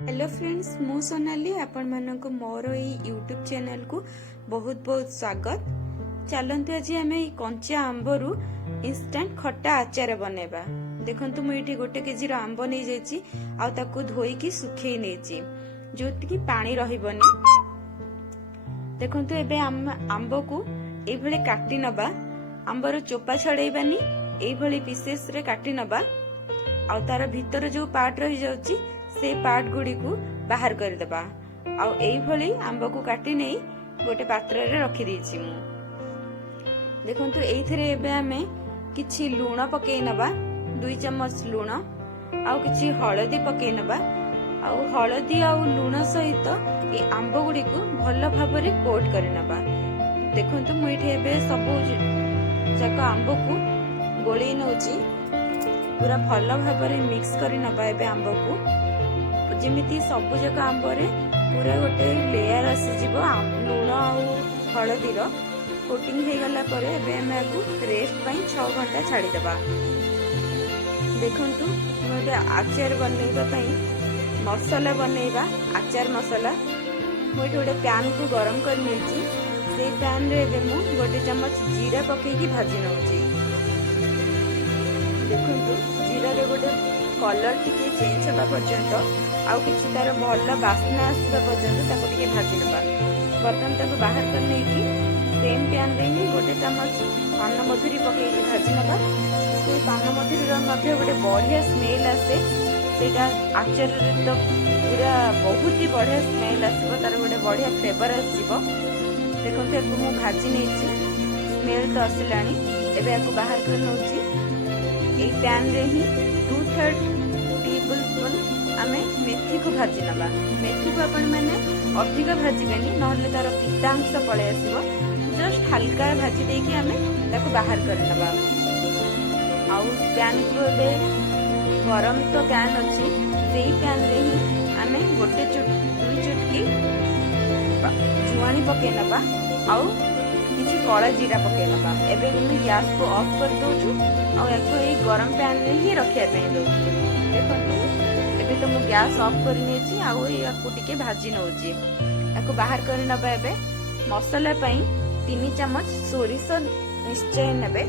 Hello friends, मु सोनाली आपण मानक मोर यूट्यूब चैनल को बहुत बहुत स्वागत। चलते आज आम कंचा आंबरू इंस्टांट खट्टा आचार बनैबा। देखंतु मु एठी गोटे केजी आंब नै जायछि आ ताकू धोईकी सुखै नेछि जोति की पानी रहिबनी। देखंतु एबे आंब को एई भली काटी नबा। आंबर चोपा छड़ैबानी, एई भली पीसेस रे काटी नबा आ तार भीतर जो पार्ट रहि जाउछि से पार्ट गुडी को बाहर कर देबा। आउ एई भली आंब को काटी नै गोटे पात्र रे रखि देछि मु। देखंतु एइथरे एबे हमें किछि लूण पकेइ नबा, 2 चम्मच लूण आउ किछि हळदी पकेइ नबा। आउ हळदी आउ लूण सहित ए आंब गुडी को भलो भाबरे कोट करि नबा। देखंतु मु एठी एबे सबु जाक आंब को गोळी नउछि, पूरा भलो भाबरे मिक्स करि नबा। एबे आंब को जेमिति सबु जक आंबरे पूरा गोटे लेयर आसी जिवो लूण आउ हळदी रो कोटिंग हे गला परे एबे हम आगु रेस्ट पई 6 घंटा छाडी देबा। देखंतु मोबे आचार बनैबा पई मसाला बनैबा। आचार मसाला मोइ गोटे पैन को गरम कर नेछि। से पैन रे एबे मु गोटे चम्मच जीरा पकेकी भाजी नउछि। देखंतु जीरा रे गोटे कलर टिके चेंज होगा पर्यंत आउ किछि तार भल बास्ना आसीबा पर्यंत ताको टिके भाजी नबा। बर्तन ताको बाहर कर नै कि सेम पैन रे ही गोटे चम्मच पान मधुरी पकेकी भाजी नबा। से पान मधुरी रो मध्ये गोटे बढ़िया स्मेल आसे, सेटा आचार रे तो पूरा बहुत ही बढ़िया स्मेल आसीबो, तार गोटे बढ़िया फ्लेवर आसीबो। देखंतु एको मु भाजी नैछि, स्मेल तो आसिलानी। एबे एको बाहर कर नउछि। एई पैन रे ही 2/3 टेबल स्पून आमे मेथी को भाजी नबा। मेथी को आपण माने अधिक भाजीबेनी, नहले तार पितांश पळे आसीबो। जस्ट हल्का भाजी देकी आमे ताको बाहर कर नबा। आउ पैन को एबे गरम तो पैन अछि, सेई पैन रे ही आमे गोटे 2 चुटकी जुआनी पके नबा आउ किछि कळा जीरा पके नबा। एबे हम गैस को ऑफ कर दोछु आ एको ए गरम पैन रे ही रखिया पे दोछु। देखंतु एबे तो मु गैस ऑफ कर नेछि आ एको टिके भाजी नउछि। एको बाहर कर नबा। एबे मसाला पई 3 चम्मच सोरिष निश्चय नेबे।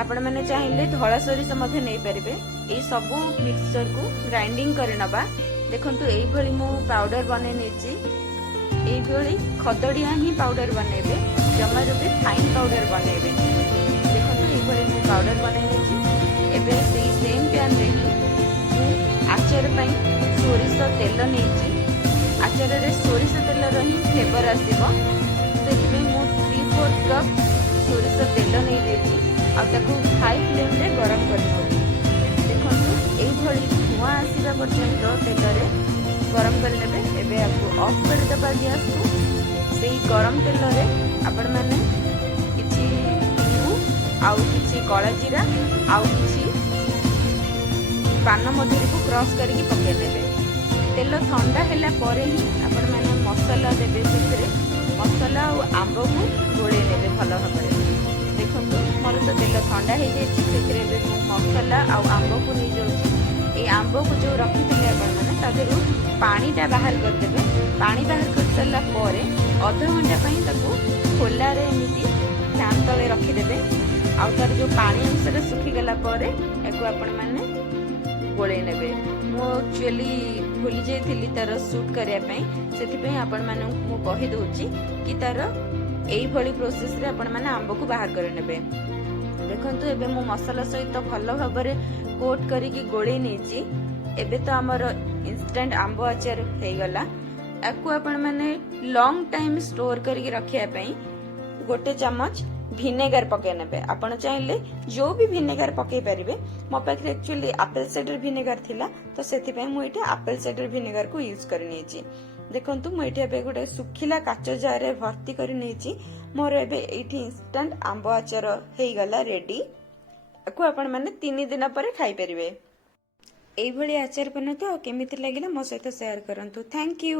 आपण माने चाहिले धळा सोरिष मध्ये नै परिबे। ए सब मिक्सचर को ग्राइंडिंग कर नबा। देखंतु एई भली मु पाउडर बने नेछि। एई भली खदड़िया ही पाउडर बनेबे, जमा जबे फाइन पाउडर बनेबे। देखंतु एई भली मु पाउडर बने नेछि। एबे सेई सेम पैन रे ही मु आचार पई सोरिष तेल नेछि। आचार रे सोरिष तेल रो ही फ्लेवर आसीबो, सेति मु 3/4 कप सोरिष तेल नै देछि आ ताको हाई फ्लेम रे गरम करनो। देखंतु एई भली धुआं आसीबा पर्यंत तेल रे गरम कर लेबे। एबे आपको ऑफ कर देबा गैस को। सेई गरम तेल रे आपण माने किछि हिंगु आउ किछि कळा जीरा आउ किछि पान मधुरी को क्रॉस करके पके देबे। तेल ठंडा हैला परे ही आपण माने मसाला देबे। सेतरे मसाला और आंब को गोळे नेबे भलो भाबरे। देखंतु मोर तो तेल ठंडा हे जेछि, सेतरे बे मसाला और आंब को नै जाउछि। ए आंब को जो रखिथिले आपण माने तादेरु पानीटा बाहर कर देबे। पानी बाहर कर सरला परे आधा घंटा पई ताको खोला रे एमिति फैन तले रखि देबे। आ तार जो पानी अंश सुखी गला परे एको आपण माने गोळे नेबे। मो एक्चुअली भूली जेथिली तार शूट करिया पई, सेति पई आपण माने मो कहि दोछि कि तार एई भली प्रोसेस रे आपण माने आंब को बाहर कर नेबे। देखंतु एबे मो मसाला सहित भलो भाबरे कोट करिकि गोळे नेछि। एबे तो हमर इंस्टेंट आंब आचार हे गला। एको आपण माने लॉन्ग टाइम स्टोर करके रखिया पई गोटे चम्मच विनेगर पके नेबे। आपण चाहिले जो भी विनेगर पके परिबे। मो पाखे एक्चुअली एप्पल साइडर विनेगर थिला, तो सेति पई मु एटा एप्पल साइडर विनेगर को यूज कर नेछि। देखंतु मु एटा एबे गोटे सुखिला काचो जार रे भर्ती कर नेछि। मोर एबे एठी इंस्टेंट आंब आचार हे गला रेडी। एको आपण माने 3 दिन परे खाई परिबे। एई भली आचार बनतो केमिति लागिला मो सहित शेयर करंतु। Thank you.